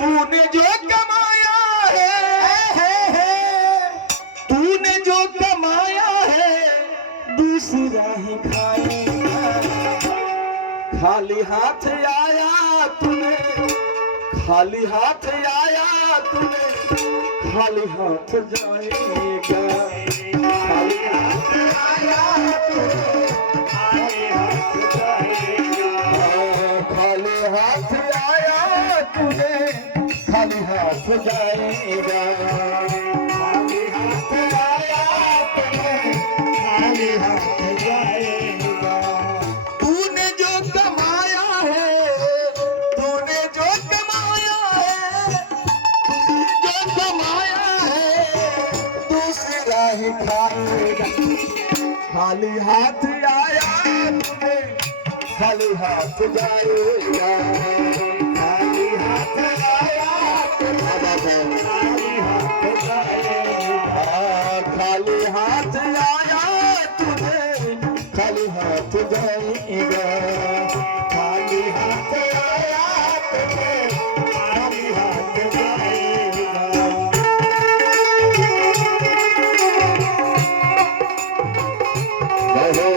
तूने जो कमाया है, तूने जो कमाया है दूसरा ही खाएगा। खाली हाथ आया तूने, खाली हाथ आया तूने, खाली हाथ जाएगा। खाली हाथ आया तूने, खाली हाथ जाएगा। खाली हाथ आया तूने, खाली हाथ जाएगा। खाली हाथ आया तूने, खाली हाथ जाएगा। तूने जो कमाया है, तूने जो कमाया है, जो कमाया है दूसरा ही खाएगा। खाली हाथ आया तूने, खाली हाथ जाएगा। खाली हाथ आया तूने, खाली हाथ जाएगा। खाली हाथ आया तूने, खाली हाथ जाएगा। खाली हाथ आया तूने, खाली हाथ जाएगा। जय हो।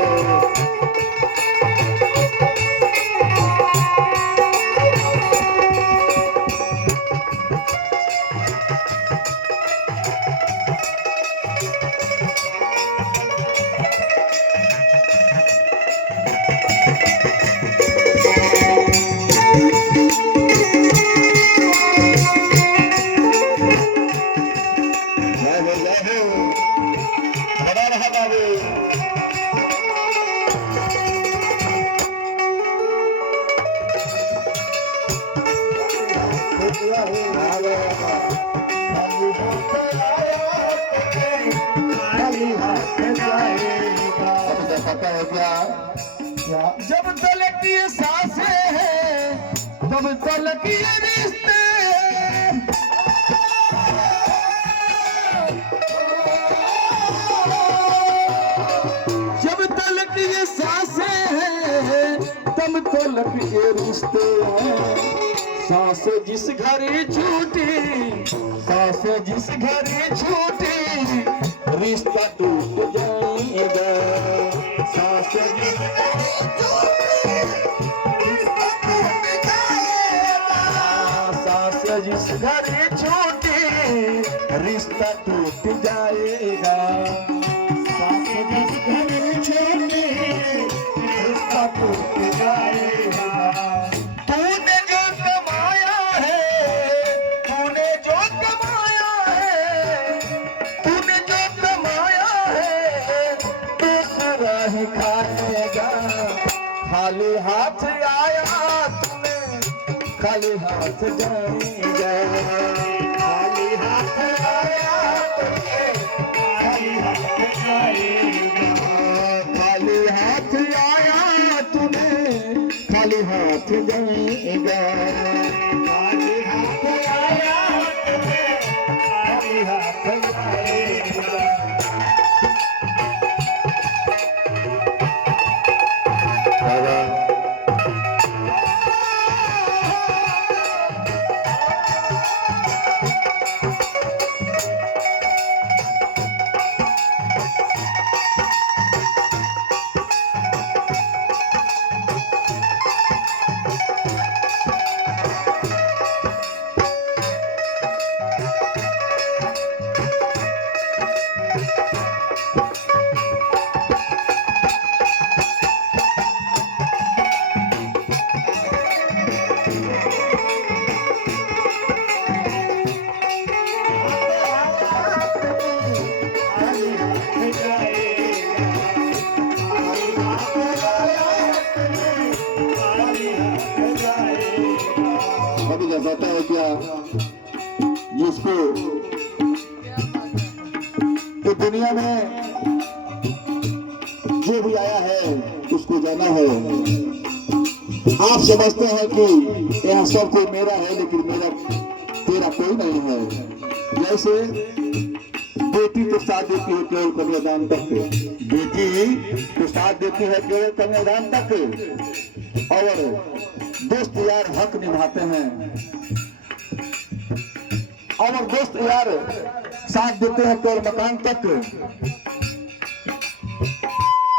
जय हो, जय हो। हर हर महादेव। पता है क्या, जब तलक ये सांसें हैं तब तलक ये रिश्ते हैं। जब तलक ये सांसें हैं तब तलक ये रिश्ते हैं। सांस जिस घर छूटी, सांस जिस घर छूटी रिश्ता टूट जाएगा। सांस जिस घर छूटी रिश्ता टूट जाएगा। सांस जिस घर छूटी रिश्ता टूट जाएगा। सांस जिस घर छूटी रिश्ता टूट जाएगा। तूने जो कमाया है, तूने जो कमाया है, तूने जो कमाया है दूसरा ही खाएगा। खाली हाथ आया तूने, खाली हाथ जाएगा। खाली हाथ आया तूने, खाली हाथ जाएगा। खाली हाथ आया तूने, खाली हाथ जाएगा। खाली हाथ आया तूने, खाली हाथ जाएगा। पता है क्या, जिसको तो दुनिया में जो भी आया है उसको जाना है। आप समझते हैं कि यहाँ सब कोई मेरा है, लेकिन मेरा तेरा कोई नहीं है। जैसे बेटी तो साथ देती है केवल कन्यादान तक, बेटी तो साथ देती है केवल कन्यादान तक, और दोस्त यार हक निभाते हैं और दोस्त यार साथ देते हैं केवल मकान तक,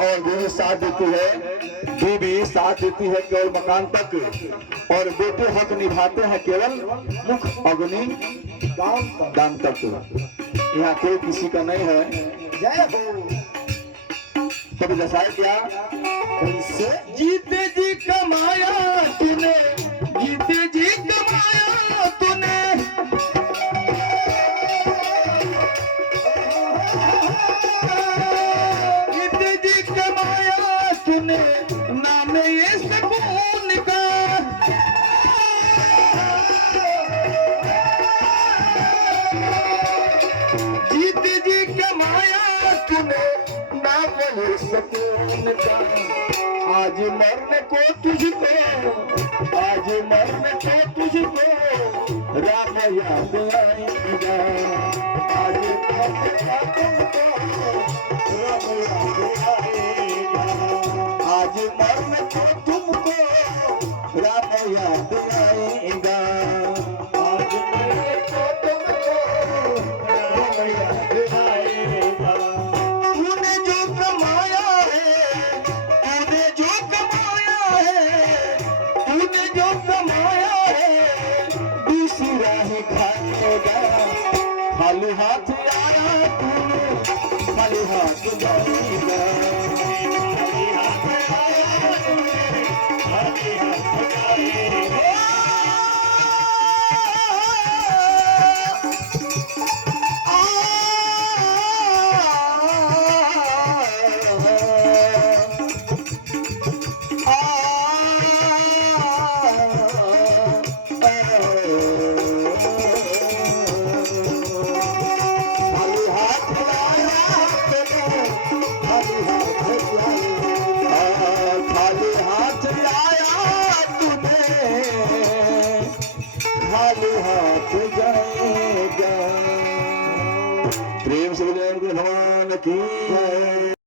और बीवी साथ देती है, बीवी साथ देती है केवल मकान तक, और बेटे हक निभाते हैं केवल मुख अग्नि दान तक। यहाँ कोई किसी का नहीं है। जय हो। कभी दसाए क्या कैसे जीते जी कमाया तूने, जीते जी कमाया तूने, जीते जी कमाया तूने, नाम ये सुकून का, जीते जी कमाया तूने, नाम ये सुकून का। आज मरने को तुझको, आज मरने को तुझको राम याद आएगा, आज मरने को तुझको राम याद आएगा, आज मरने को तुमको राम याद आएगा, आज मरने को तुमको राम याद आएगा। तूने जो कमाया है, तूने जो कमाया है, तूने जो कमाया है, दूसरा ही खाएगा। खाली हाथ आया तूने, खाली हाथ जाएगा, खाली हाथ आया तूने, खाली हाथ जाएगा। प्रेम से भगवान की